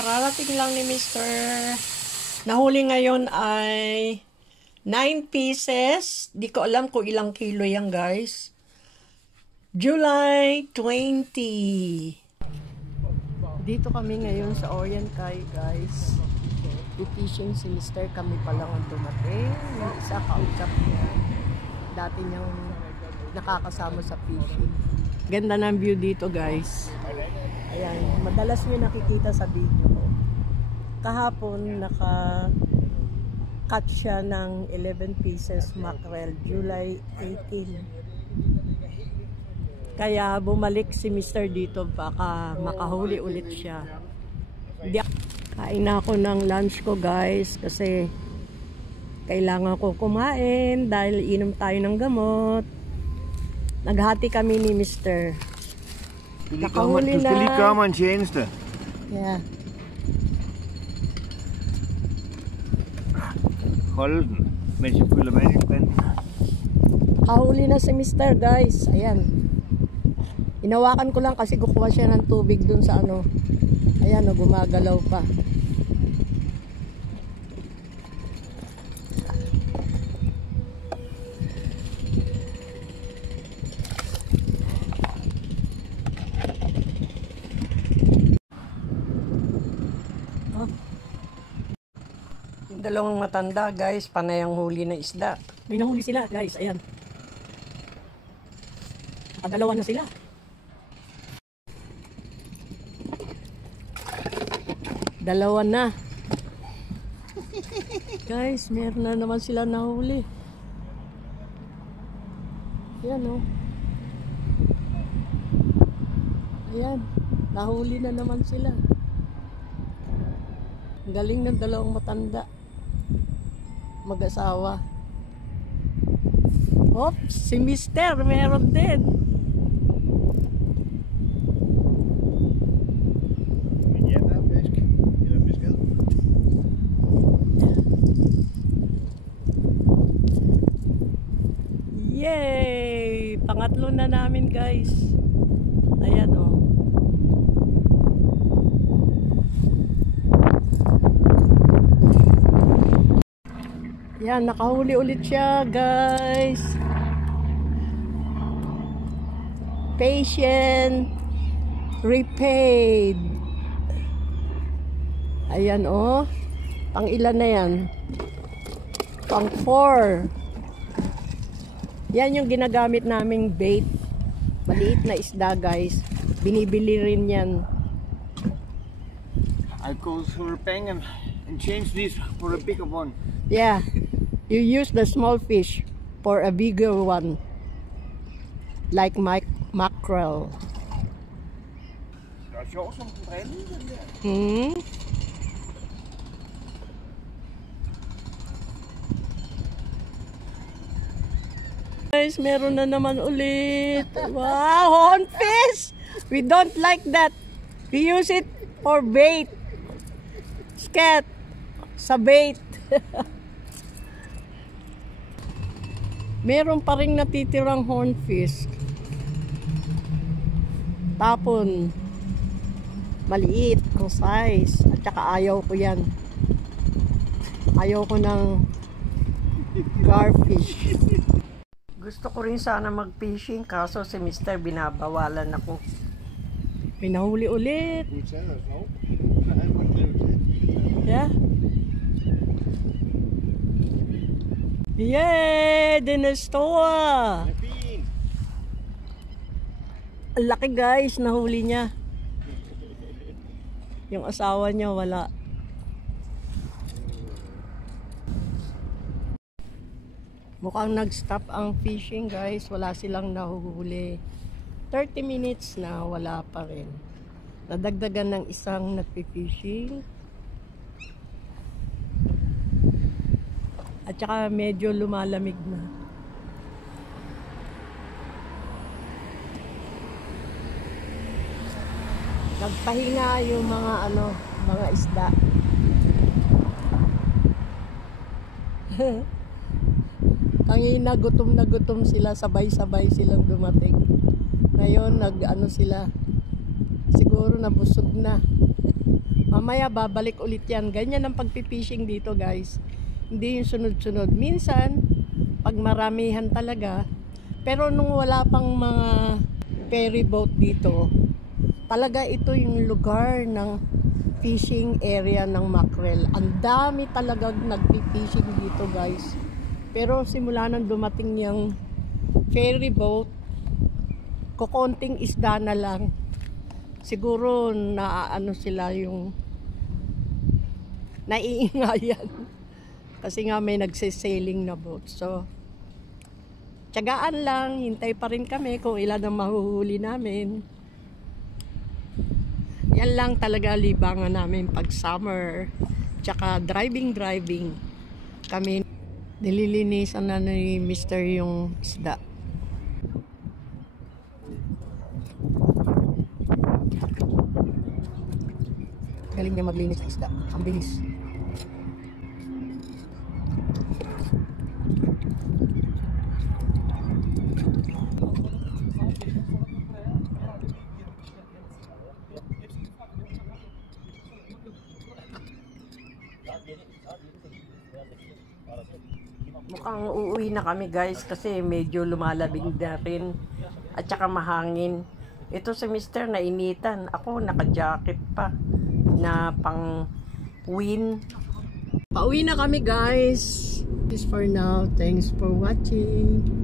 Kararating lang ni Mr. Nahuli ngayon ay 9 pieces. Di ko alam kung ilang kilo yan, guys. July 20. Dito kami ngayon sa Orient Kai, guys. Fishing si Mr. Kami pa lang ang dumating. Yung isa kausap niya. Dati niyang nakakasama sa fishing. Ganda ng view dito, guys. Ayan, madalas nyo nakikita sa video. Kahapon, naka-cut siya ng 11 pieces mackerel, July 18. Kaya bumalik si Mr. dito, baka makahuli ulit siya. Kain na ako ng lunch ko, guys, kasi kailangan ko kumain dahil inom tayo ng gamot. Naghati kami ni Mr. Nakahuli na. Du skal lige gøre mig en tjeneste. Yeah. Hold den, mens jeg fylder vand i spanden. Nakahuli na si Mr. guys. Ayan. Inawakan ko lang kasi kukuha siya ng tubig dun sa ano. Ayan, o, gumagalaw pa. Dalawang matanda, guys, panay ang huli na isda. May nahuli sila, guys, ayan. Nakadalawa na sila. Dalawa na. Guys, meron na naman sila nahuli. Ayan, oh. Ayan, nahuli na naman sila. Ang galing ng dalawang matanda. Mag-asawa. Oops, si Mr. meron din. Yay! Pangatlo na namin, guys. Ayan, oh. Yan, nakahuli ulit siya, guys. Patient repaid. Ayan, oh. Pang ilan na yan? Pang 4. Yan yung ginagamit naming bait. Maliit na isda, guys. Binibili rin yan. I go to the bank and change this for a bigger one. Yeah. You use the small fish for a bigger one. Like mackerel. Det er sjovt som den drillede, den der. Guys, meron na naman ulit. Wow, hornfish! We don't like that. We use it for bait. Scat. Sa bait. Meron pa ring natitirang hornfish. Tapon. Maliit ang size. At saka ayaw ko yan. Ayaw ko ng garfish. Gusto ko rin sana mag-fishing, kaso si Mr. binabawalan ako. May nahuli ulit. Yeah. Yay! Dinostoa! Ang laki, guys, nahuli niya. Yung asawa niya wala. Mukhang nag-stop ang fishing, guys. Wala silang nahuhuli. 30 minutes na wala pa rin. Nadagdagan ng isang nagpi-fishing. At saka medyo lumalamig na. Nagpahinga yung mga mga isda. Kanina gutom na gutom sila, sabay-sabay silang dumating. Ngayon sila. Siguro nabusog na. Mamaya babalik ulit yan. Ganyan ang pagpipishing dito guys. Hindi yung sunod-sunod. Minsan, pag maramihan talaga. Pero nung wala pang mga ferry boat dito, talaga ito yung lugar ng fishing area ng mackerel. Ang dami talaga nagpipishing dito guys. Pero simula nang dumating yung ferry boat, kukonting isda na lang. Siguro ano sila yung naiingayan. Kasi nga may nagsisailing na boat. So, tiyagaan lang. Hintay pa rin kami kung ilan ang mahuhuli namin. Yan lang talaga libangan namin pag summer. Tsaka driving. Kami nililinisan na ni Mr. yung isda. Galing niya maglinis ng isda. Ang bilis. Mukhang uuwi na kami guys kasi medyo lumalabig na rin at saka mahangin. Ito si Mr. nainitan. Ako naka-jacket pa na pang wind. Pauwi na kami guys. This for now. Thanks for watching.